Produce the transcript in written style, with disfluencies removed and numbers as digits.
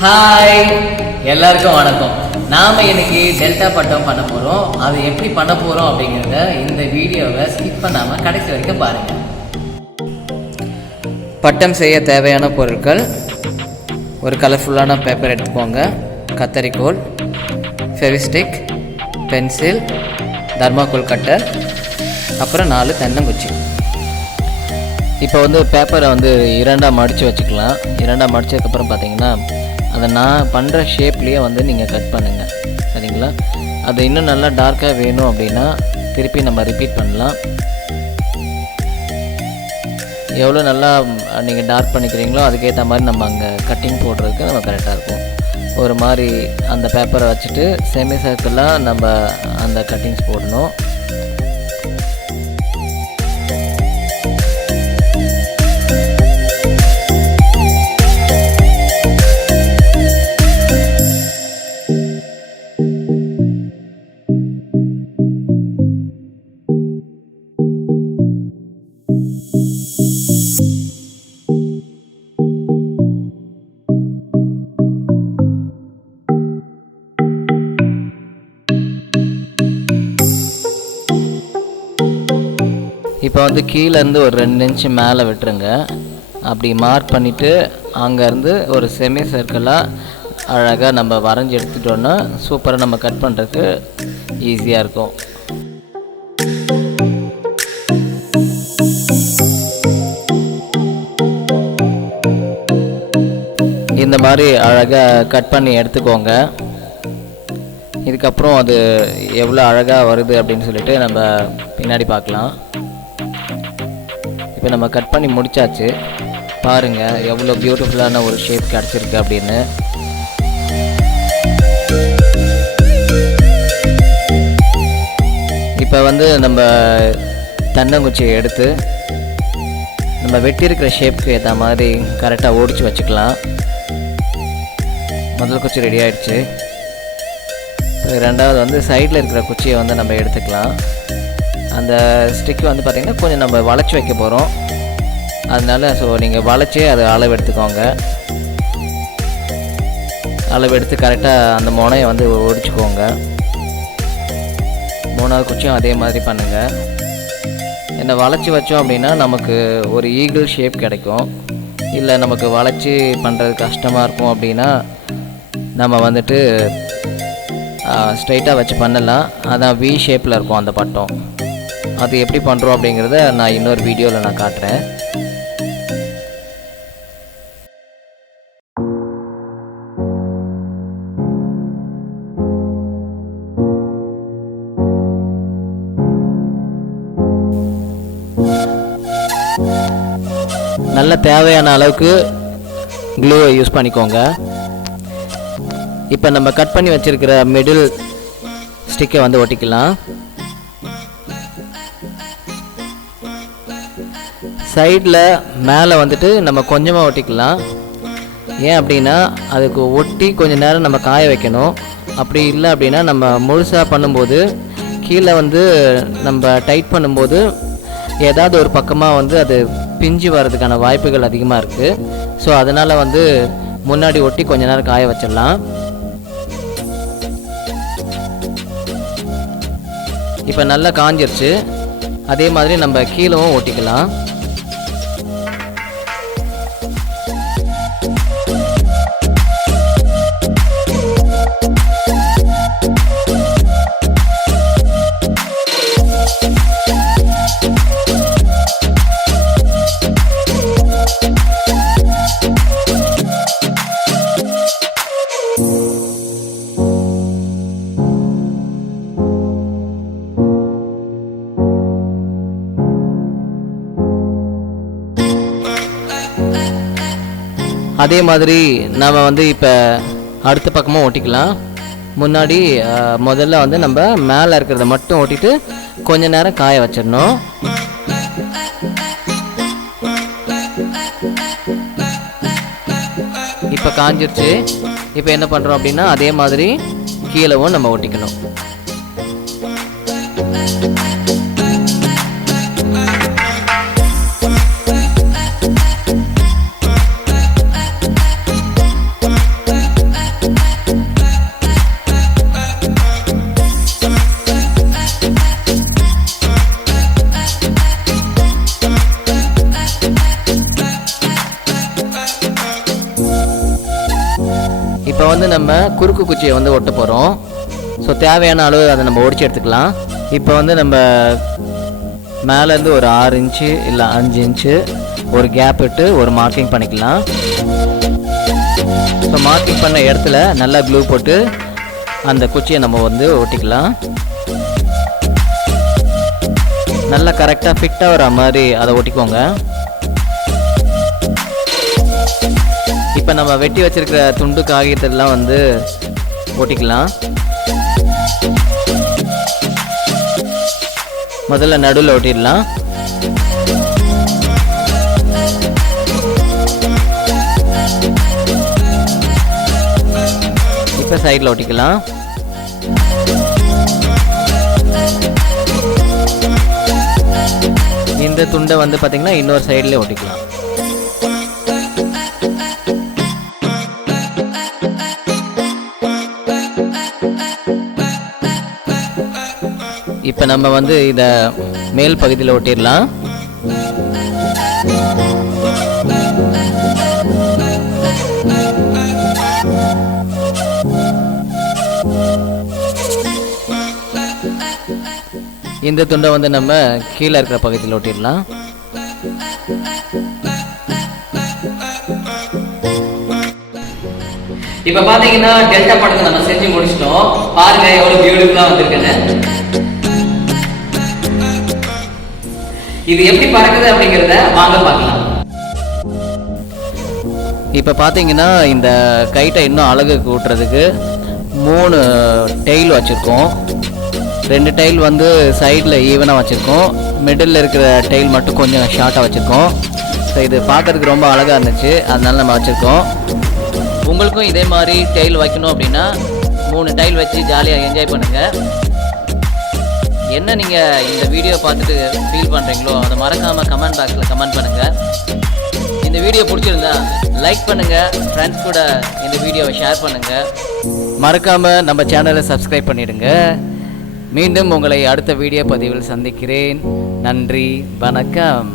Hi எல்லாருக்கும் வணக்கம். நாம் இன்னைக்கு டெல்டா பட்டம் பண்ண போகிறோம். அது எப்படி பண்ண போகிறோம் அப்படிங்கிறத இந்த வீடியோவை ஸ்கிப் பண்ணாமல் கடைசி வரைக்கும் பாருங்கள். பட்டம் செய்ய தேவையான பொருட்கள்: ஒரு கலர்ஃபுல்லான பேப்பர் எடுத்துக்கோங்க, கத்தரிக்கோல், ஃபெவிஸ்டிக், பென்சில், தர்மாக்கோல் கட்டர், அப்புறம் 4 தென்னங்குச்சி. இப்போ பேப்பரை இரண்டாக மடித்து வச்சுக்கலாம். இரண்டாக மடித்ததுக்கப்புறம் பார்த்தீங்கன்னா அதை நான் பண்ணுற ஷேப்லேயே நீங்கள் கட் பண்ணுங்கள், சரிங்களா? அது இன்னும் நல்லா டார்க்காக வேணும் அப்படின்னா திருப்பி நம்ம ரிப்பீட் பண்ணலாம். எவ்வளோ நல்லா நீங்கள் டார்க் பண்ணிக்கிறீங்களோ அதுக்கேற்ற மாதிரி நம்ம அங்கே கட்டிங் போடுறதுக்கு நம்ம கரெக்டாக இருக்கும். ஒரு மாதிரி அந்த பேப்பரை வச்சுட்டு செமி சர்க்கிளாக நம்ம அந்த கட்டிங்ஸ் போடணும். இப்போ கீழேருந்து ஒரு 2 இன்ச்சு மேலே விட்டுருங்க. அப்படி மார்க் பண்ணிவிட்டு அங்கேருந்து ஒரு செமி சர்க்கிளாக அழகாக நம்ம வரைஞ்சி எடுத்துட்டோன்னா சூப்பராக நம்ம கட் பண்ணுறதுக்கு ஈஸியாக இருக்கும். இந்த மாதிரி அழகாக கட் பண்ணி எடுத்துக்கோங்க. இதுக்கப்புறம் அது எவ்வளோ அழகாக வருது அப்படின்னு சொல்லிட்டு நம்ம பின்னாடி பார்க்கலாம். இப்போ நம்ம கட் பண்ணி முடிச்சாச்சு. பாருங்கள் எவ்வளோ பியூட்டிஃபுல்லான ஒரு ஷேப் கிடச்சிருக்கு அப்படின்னு. இப்போ நம்ம தென்னங்குச்சியை எடுத்து நம்ம வெட்டியிருக்கிற ஷேப்புக்கு ஏற்ற மாதிரி கரெக்டாக ஓடிச்சு வச்சுக்கலாம். முதல் குச்சி ரெடி ஆகிடுச்சு. ரெண்டாவது சைடில் இருக்கிற குச்சியை நம்ம எடுத்துக்கலாம். அந்த ஸ்டிக்கு பார்த்திங்கன்னா கொஞ்சம் நம்ம வளைச்சி வைக்க போகிறோம். அதனால நீங்கள் வளைச்சே அது அளவு எடுத்துக்கோங்க. அளவு எடுத்து கரெக்டாக அந்த முனையை ஒடிச்சுக்கோங்க. மூணாவது குச்சியும் அதே மாதிரி பண்ணுங்கள். என்ன வளைச்சி வச்சோம் அப்படின்னா நமக்கு ஒரு ஈகிள் ஷேப் கிடைக்கும். இல்லை நமக்கு வளைச்சி பண்ணுறது கஷ்டமாக இருக்கும் அப்படின்னா நம்ம ஸ்ட்ரைட்டாக வச்சு பண்ணலாம். அதான் வி ஷேப்பில் இருக்கும் அந்த பட்டம். அது எப்படி பண்ணுறோம் அப்படிங்கிறத நான் இன்னொரு வீடியோவில் நான் காட்டுறேன். நல்ல தேவையான அளவுக்கு க்ளூவை யூஸ் பண்ணிக்கோங்க. இப்போ நம்ம கட் பண்ணி வச்சுருக்கிற மிடில் ஸ்டிக்கை ஒட்டிக்கலாம். சைடில் மேலே நம்ம கொஞ்சமாக ஒட்டிக்கலாம். ஏன் அப்படின்னா அதுக்கு ஒட்டி கொஞ்சம் நேரம் நம்ம காய வைக்கணும். அப்படி இல்லை அப்படின்னா நம்ம முழுசாக பண்ணும்போது கீழே நம்ம டைட் பண்ணும்போது ஏதாவது ஒரு பக்கமாக அது பிஞ்சு வர்றதுக்கான வாய்ப்புகள் அதிகமாக இருக்குது. ஸோ அதனால் முன்னாடி ஒட்டி கொஞ்ச நேரம் காய வச்சிடலாம். இப்போ நல்லா காஞ்சிருச்சு. அதே மாதிரி நம்ம கீழவும் ஒட்டிக்கலாம். அதே மாதிரி நாம் இப்போ அடுத்த பக்கமும் ஒட்டிக்கலாம். முன்னாடி முதல்ல நம்ம மேலே இருக்கிறத மட்டும் ஒட்டிட்டு கொஞ்ச நேரம் காய வச்சிடணும். இப்போ காஞ்சிருச்சு. இப்போ என்ன பண்ணுறோம் அப்படின்னா அதே மாதிரி கீழவும் நம்ம ஒட்டிக்கணும். வந்து நம்ம குறுக்கு குச்சியை வந்து ஒட்ட போகிறோம். ஸோ தேவையான அளவு அதை நம்ம ஒடிச்சு எடுத்துக்கலாம். இப்போ வந்து நம்ம மேலேருந்து ஒரு 6 இன்ச்சு இல்லை 5 இன்ச்சு ஒரு கேப் விட்டு ஒரு மார்க்கிங் பண்ணிக்கலாம். ஸோ மார்க்கிங் பண்ண இடத்துல நல்லா க்ளூ போட்டு அந்த குச்சியை நம்ம வந்து ஒட்டிக்கலாம். நல்லா கரெக்டாக ஃபிட்டாக வர மாதிரி அதை ஒட்டிக்கோங்க. இப்போ நம்ம வெட்டி வச்சிருக்கிற துண்டு காகிதத்தெல்லாம் வந்து ஒட்டிக்கலாம். முதல்ல நடுவில் ஒட்டிடலாம். இப்போ சைடில் ஒட்டிக்கலாம். இந்த துண்டை வந்து பார்த்தீங்கன்னா இன்னொரு சைடில் ஒட்டிக்கலாம். இப்போ நம்ம வந்து இதை மேல் பகுதியில் ஒட்டிடலாம். இந்த துண்டை வந்து நம்ம கீழே இருக்கிற பகுதியில் ஒட்டிடலாம். இப்ப பாத்தீங்கன்னா டெல்டா படத்தை நம்ம செஞ்சு முடிச்சிட்டோம். பாருங்க எவ்வளவு பியூட்டிஃபுல்லா வந்திருக்குன்னு. இது எப்படி பறக்குது அப்படிங்கறத வாங்க பார்க்கலாம். இப்போ பார்த்தீங்கன்னா இந்த கைட்டை இன்னும் அழகு கூட்டுறதுக்கு 3 டெயில் வச்சுருக்கோம். 2 டெயில் வந்து சைடில் ஈவனாக வச்சுருக்கோம். மிடில் இருக்கிற டெயில் மட்டும் கொஞ்சம் ஷார்ட்டாக வச்சுருக்கோம். ஸோ இது பார்க்குறதுக்கு ரொம்ப அழகாக இருந்துச்சு, அதனால நம்ம வச்சுருக்கோம். உங்களுக்கும் இதே மாதிரி டெயில் வைக்கணும் அப்படின்னா 3 டெயில் வச்சு ஜாலியாக என்ஜாய் பண்ணுங்கள். என்ன நீங்கள் இந்த வீடியோ பார்த்துட்டு ஃபீல் பண்ணுறீங்களோ அதை மறக்காமல் கமெண்ட் பாக்ஸில் கமெண்ட் பண்ணுங்கள். இந்த வீடியோ பிடிச்சிருந்தா லைக் பண்ணுங்கள், ஃப்ரெண்ட்ஸ் கூட இந்த வீடியோவை ஷேர் பண்ணுங்கள். மறக்காமல் நம்ம சேனலை சப்ஸ்கிரைப் பண்ணிடுங்க. மீண்டும் உங்களை அடுத்த வீடியோ பதிவில் சந்திக்கிறேன். நன்றி, வணக்கம்.